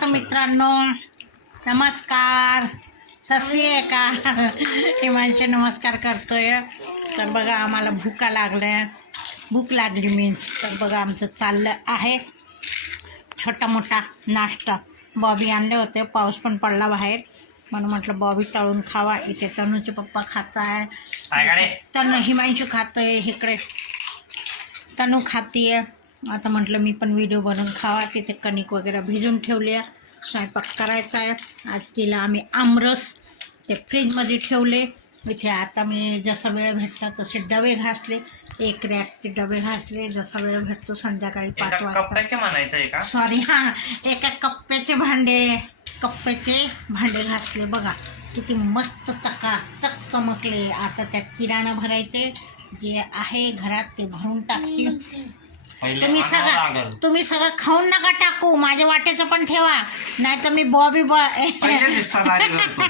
तर मित्रांनो नमस्कार. सस्री का? हिमांशी नमस्कार करतोय. तर बघा आम्हाला भूका लागल्या. भूक लागली मीन्स तर बघा आमचं चाललं आहे. छोटा मोठा नाश्ता. बॉबी आणले होते. पाऊस पण पडला बाहेर. म्हणून म्हटलं बॉबी तळून खावा. इथे तनूचे पप्पा खात आहे तनु हिमांशू खातोय. इकडे तनू खातीये. आता म्हटलं मी पण व्हिडिओ बनवून खावा तिथे कणिक वगैरे भिजून ठेवली आहे स्वयंपाक करायचा आहे. आज तिला आम्ही आमरस ते फ्रीजमध्ये ठेवले. इथे आता मी जसा वेळ भेटला तसे डबे घासले. एक रॅकचे डबे घासले. जसा वेळ भेटतो संध्याकाळी पाच वाजता. म्हणायचं सॉरी हां. एका कप्प्याचे भांडे कप्प्याचे भांडे घासले. बघा किती मस्त चकाचक चमकले. आता त्यात किराणा भरायचे जे आहे घरात ते भरून टाकते पहिले तुम्ही. सगळं तुम्ही सगळं खाऊन नका टाकू माझ्या वाट्याचं पण ठेवा. नाही तर मी बॉबी करतो.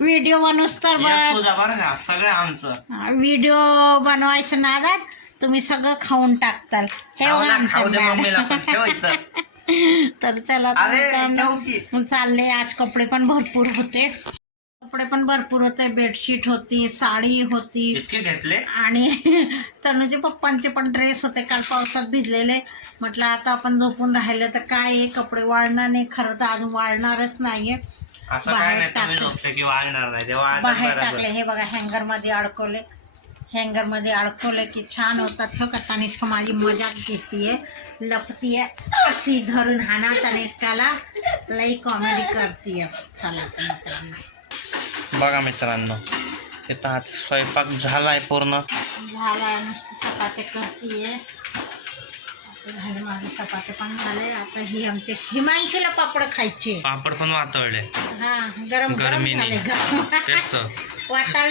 व्हिडिओ बनवूस तर सगळं आमचं. व्हिडिओ बनवायचं नादात तुम्ही सगळं खाऊन टाकताल. हे बघा. तर चला चालले आज कपडे पण भरपूर होते. कपडे पण भरपूर होते बेडशीट होती साडी होती. इतके घेतले? आणि तनुजे पप्पांचे पण ड्रेस होते काल पावसात भिजलेले. म्हटलं आता आपण झोपून राहिलं तर काय आहे? कपडे वाळणार नाही खरं तर अजून वाळणारच नाहीये. असं काय बाहेर नाही तुम्ही टाकलं. झोपते की वाढणार नाही तेव्हा आता बाहेर बरोबर. टाकले हे बघा हँगरमध्ये अडकवले. हँगरमध्ये अडकवले की छान होतात. हो का तनिष्का माझी मजाक घेतीये लपतीये. अशी धरून हाना तनिष्काला लई कॉमेडी करतीये. चला तर बघा मित्रांनो इथं आता स्वयंपाक झालाय पूर्ण. झाला नुसतं करतीये. आता झाले माझे चपाते पण झाले. आता ही आमचे हिमांशूला पापड खायचे. पापड पण वातळले. हा गरम गरम गरमीने. झाले गरम. तेच तर.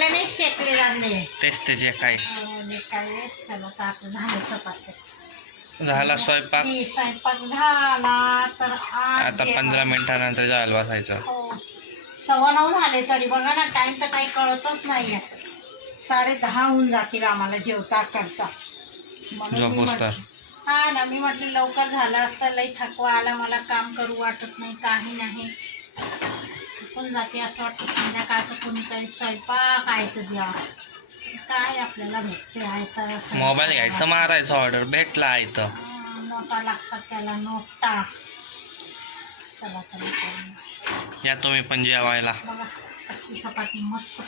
नाही शेकले लागले. तेच ते जे काय. चला आता झाले चपाते. झाला स्वयंपाक. स्वयंपाक झाला तर आज आता. पंधरा मिनिटानंतर जायला बसायचं. हो सव्वा नऊ झाले तरी बघा ना टाइम तर काही कळतच नाहीये. साडे दहा होऊन जातील आम्हाला जेवता करता. म्हणून मी. म्हटलं- हा ना मी म्हटलं लवकर झालं असतं लई थकवा आला मला काम करू वाटत नाही काही नाही. थकून जाते असं वाटतं संध्याकाळचं कोणीतरी स्वयंपाक आयचं द्यावं काय आपल्याला भेटते आयतं असं. मोबाईल घ्यायचं मारायचं ऑर्डर भेटला हा, नोटा लागतात त्याला नोटा. चला चला चला या तुम्ही पण जेवायला. चपाती मस्त